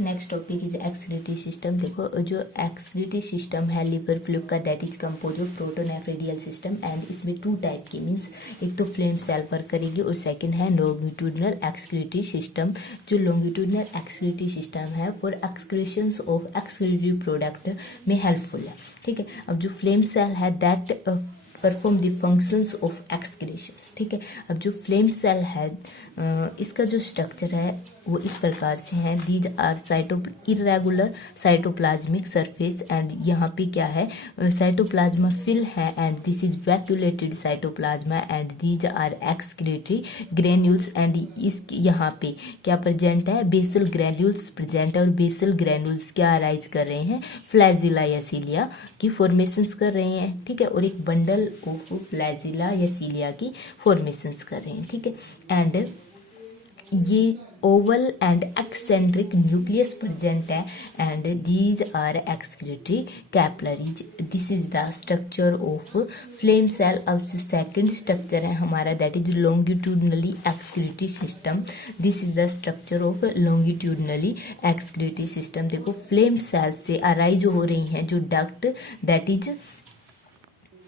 Next topic is excretory system. देखो जो excretory system है लिवर फ्लूक का, that is compose of protonephridial system and इसमें two type की मीन्स एक तो फ्लेम सेल वर्क करेगी और सेकंड है लॉन्गिट्यूडनल एक्सक्रीटरी सिस्टम। जो लॉन्गिट्यूडनल एक्सक्रीटरी सिस्टम है for excretions of excretory product में हेल्पफुल है। ठीक है, अब जो फ्लेम सेल है that perform the functions of excretions. ठीक है, अब जो फ्लेम सेल है इसका जो स्ट्रक्चर है वो इस प्रकार से है। These are irregular cytoplasmic surface and यहाँ पे क्या है साइटोप्लाज्मा फिल है and this is vacuolated cytoplasm and these are excretory granules and इस यहाँ पे क्या प्रेजेंट है बेसल ग्रेन्यूल्स प्रेजेंट है और बेसल ग्रेन्यूल्स क्या अराइज कर रहे हैं फ्लैजिला या सीलिया की फॉर्मेशंस कर रहे हैं। ठीक है, और एक बंडल ऑफ फ्लैजिला या सीलिया की फॉर्मेशंस कर रहे हैं। ठीक है, एंड ये oval and eccentric nucleus present है and these are excretory capillaries. This is the structure of flame cell. अब जो सेकंड स्ट्रक्चर है हमारा that is longitudinally excretory system. This is the structure of longitudinally excretory system. देखो flame cell से arise हो रही हैं जो duct that is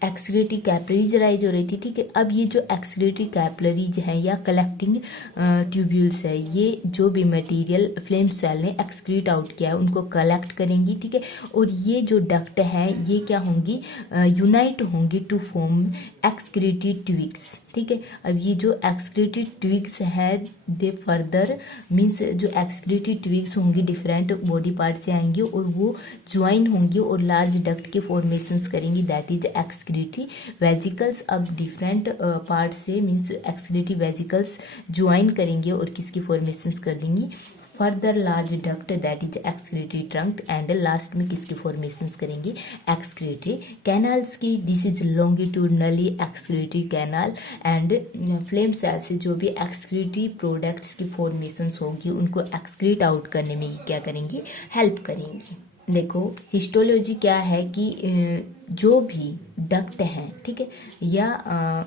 excretory capillaries rise हो रही थी। ठीक है, अब ये जो एक्सक्रीटरी कैपिलरीज है या कलेक्टिंग ट्यूब्यूल्स है ये जो भी मटेरियल फ्लेम सेल ने एक्सक्रीट आउट किया है उनको कलेक्ट करेंगी। ठीक है, और ये जो डक्ट है ये क्या होंगी यूनाइट होंगी टू फॉर्म एक्सक्रीटरी ट्यूब्स। ठीक है, अब ये जो एक्सक्रीटरी ट्यूब्स है दे फर्दर मीन्स जो एक्सक्रीटरी ट्यूब्स होंगी डिफरेंट बॉडी पार्ट से आएंगी और वो ज्वाइन होंगी और लार्ज डक्ट के फॉर्मेशंस करेंगी दैट इज एक्सक्रीटरी वेजिकल्स। अब डिफरेंट पार्ट से मीन्स एक्सक्रीटरी वेजिकल्स ज्वाइन करेंगे और किसकी फॉर्मेशंस कर देंगी further large duct that is excretory trunk and last में किसकी फॉर्मेशंस करेंगे एक्सक्रीटरी कैनाल्स की। This is longitudinally excretory canal and flame cell से जो भी एक्सक्रीटरी प्रोडक्ट्स की फॉर्मेशंस होंगी उनको एक्सक्रीट आउट करने में ये क्या करेंगी हेल्प करेंगी। देखो हिस्टोलॉजी क्या है कि जो भी डक्ट हैं ठीक है या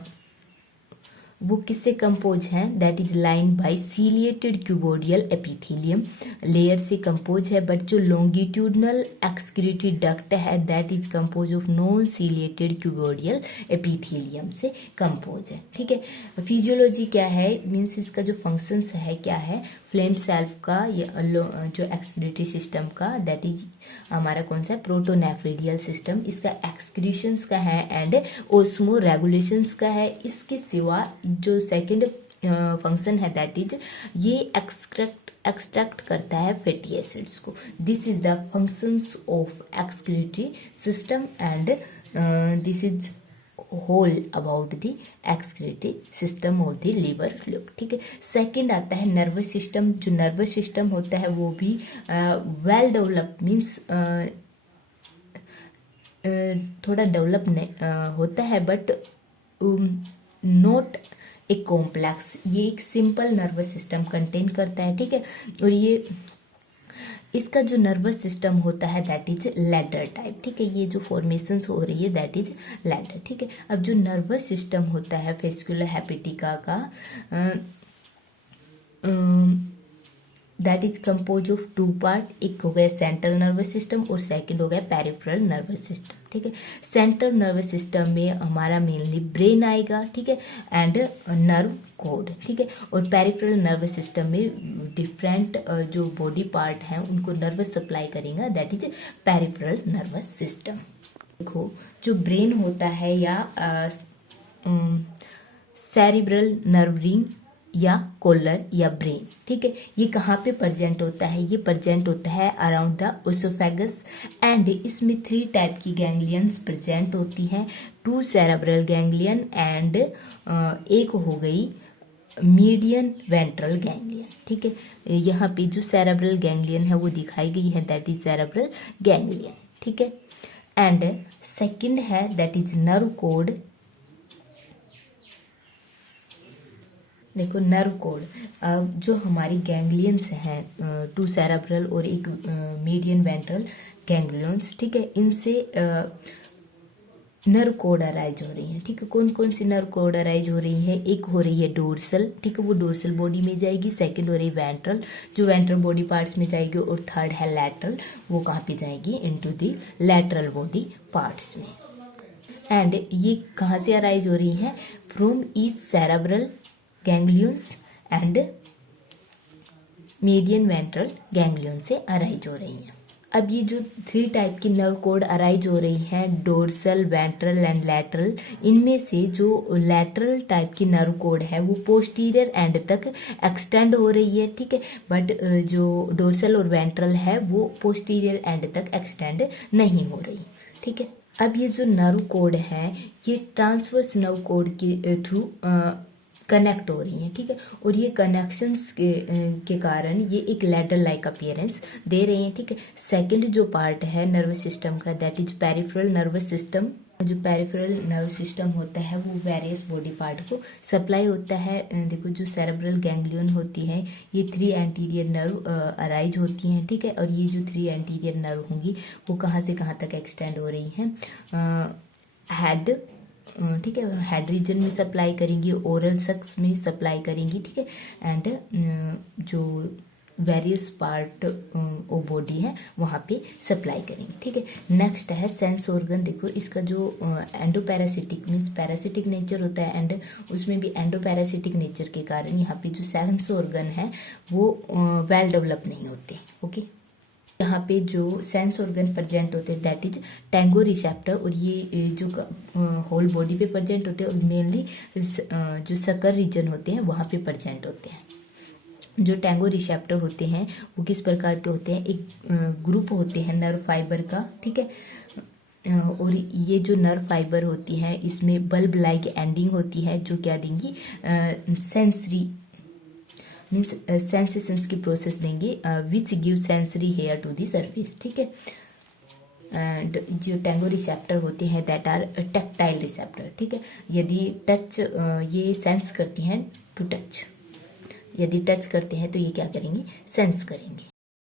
वो किससे कंपोज हैं that is line by ciliated cuboidal epithelium layer से कंपोज है। बट जो लॉन्गिट्यूडनल एक्सक्रीटरी डक्ट है that is compose of non ciliated cuboidal epithelium से कंपोज है। ठीक है, फिजियोलॉजी क्या है मीन्स इसका जो फंक्शंस है क्या है फ्लेम सेल्फ का या जो एक्सक्रीटरी सिस्टम का दैट इज हमारा कौन सा है प्रोटोनेफ्रेडियल सिस्टम, इसका एक्सक्रीशंस का है एंड ओस्मो रेगुलेशंस का है। इसके सिवा जो सेकंड फंक्शन है दैट इज ये एक्सट्रैक्ट करता है फैटी एसिड्स को। This is the functions of excretory system and this is whole about the excretory system of the liver fluke. ठीक है, सेकंड आता है नर्वस सिस्टम। जो नर्वस सिस्टम होता है वो भी वेल डेवलप्ड मीन्स थोड़ा डेवलप होता है बट नॉट ए कॉम्प्लेक्स। ये एक सिंपल नर्वस सिस्टम कंटेन करता है। ठीक है, और ये इसका जो नर्वस सिस्टम होता है दैट इज लैडर टाइप। ठीक है, ये जो फॉर्मेशंस हो रही है दैट इज लैडर। ठीक है, अब जो नर्वस सिस्टम होता है फेस्कुलर हेपेटिका का that is compose of two part. एक हो गया सेंट्रल नर्वस सिस्टम और सेकंड हो गया पेरिफेरल नर्वस सिस्टम। ठीक है, सेंट्रल नर्वस सिस्टम में हमारा मेनली ब्रेन आएगा। ठीक है, एंड नर्व कोड। ठीक है, और पेरिफेरल नर्वस सिस्टम में डिफरेंट जो बॉडी पार्ट हैं उनको नर्वस सप्लाई करेगा that is peripheral nervous system. देखो जो ब्रेन होता है या सेरिब्रल नर्व रिंग या कोलर या ब्रेन। ठीक है, ये कहाँ पे प्रेजेंट होता है ये प्रेजेंट होता है अराउंड द ओसोफेगस एंड इसमें 3 टाइप की गैंग्लियंस प्रेजेंट होती हैं। 2 सेरेब्रल गैंग्लियन एंड एक हो गई मीडियन वेंट्रल गैंग्लियन। ठीक है, यहाँ पे जो सेरेब्रल गैंग्लियन है वो दिखाई गई है दैट इज सेरेब्रल गैंग्लियन। ठीक है, एंड सेकंड है दैट इज नर्व कोड। देखो नर्व कोड जो हमारी गैंग्लियंस हैं 2 सेरेब्रल और एक मीडियन वेंट्रल गैंग्लियंस। ठीक है, इनसे नर्व कोड अराइज हो रही हैं, ठीक है। कौन कौन सी नर्व कोड अराइज हो रही है? एक हो रही है डोर्सल, ठीक है, वो डोर्सल बॉडी में जाएगी। सेकंड हो रही है वेंट्रल, जो वेंट्रल बॉडी पार्ट्स में जाएगी। और थर्ड है लैटरल, वो कहाँ पे जाएगी? Into the lateral body parts में। एंड ये कहाँ से अराइज हो रही है? From each cerebral ganglions and median ventral ganglion से अराइज हो रही हैं। अब ये जो 3 टाइप की नर्व कोड अराइज हो रही हैं, डोर्सल, वेंट्रल एंड लैटरल, इनमें से जो लैटरल टाइप की नर्व कोड है वो पोस्टीरियर एंड तक एक्सटेंड हो रही है, ठीक है। बट जो डोर्सल और वेंट्रल है वो पोस्टीरियर एंड तक एक्सटेंड नहीं हो रही, ठीक है। अब ये जो नर्व कोड है ये ट्रांसवर्स नर्व कोड के थ्रू कनेक्ट हो रही हैं, ठीक है। और ये कनेक्शंस के कारण ये एक लैडर लाइक अपीयरेंस दे रही हैं, ठीक है। सेकंड जो पार्ट है नर्वस सिस्टम का, that is peripheral nervous system. जो पेरिफेरल नर्व सिस्टम होता है वो वेरियस बॉडी पार्ट को सप्लाई होता है। देखो जो सेरेब्रल गैंग्लियन होती है ये 3 एंटीरियर नर्व अराइज होती हैं, ठीक है। और ये जो 3 एंटीरियर नर्व होंगी वो कहाँ से कहाँ तक एक्सटेंड हो रही हैं? हेड, ठीक है, हेड रीजन में सप्लाई करेंगी, ओरल सक्स में सप्लाई करेंगी, ठीक है। एंड जो वेरियस पार्ट ऑफ बॉडी है वहाँ पे सप्लाई करेंगे, ठीक है। नेक्स्ट है सेंस ऑर्गन। देखो इसका जो एंडोपैरासिटिक मीन्स पैरासिटिक नेचर होता है एंड उसमें भी एंडोपैरासिटिक नेचर के कारण यहाँ पे जो सेंस ऑर्गन है वो वेल डेवलप नहीं होते, ओके। यहाँ पे जो सेंस ऑर्गन प्रेजेंट होते हैं दैट इज टैंगो रिसेप्टर, और ये जो होल बॉडी पे प्रेजेंट होते हैं और मेनली जो सकर रीजन होते हैं वहाँ पे प्रेजेंट होते हैं। जो टैंगो रिसेप्टर होते हैं वो किस प्रकार के होते हैं? एक ग्रुप होते हैं नर्व फाइबर का, ठीक है। और ये जो नर्व फाइबर होती है इसमें बल्ब लाइक एंडिंग होती है जो क्या देंगी? सेंसरी मीन्स सेंसेशंस की प्रोसेस देंगे which give sensory hair to the surface, ठीक है। एंड जो टैंगो रिसेप्टर होते हैं दैट आर टैक्टाइल रिसेप्टर, ठीक है। यदि टच ये सेंस करती हैं टू टच, यदि टच करते हैं तो ये क्या करेंगे? सेंस करेंगे।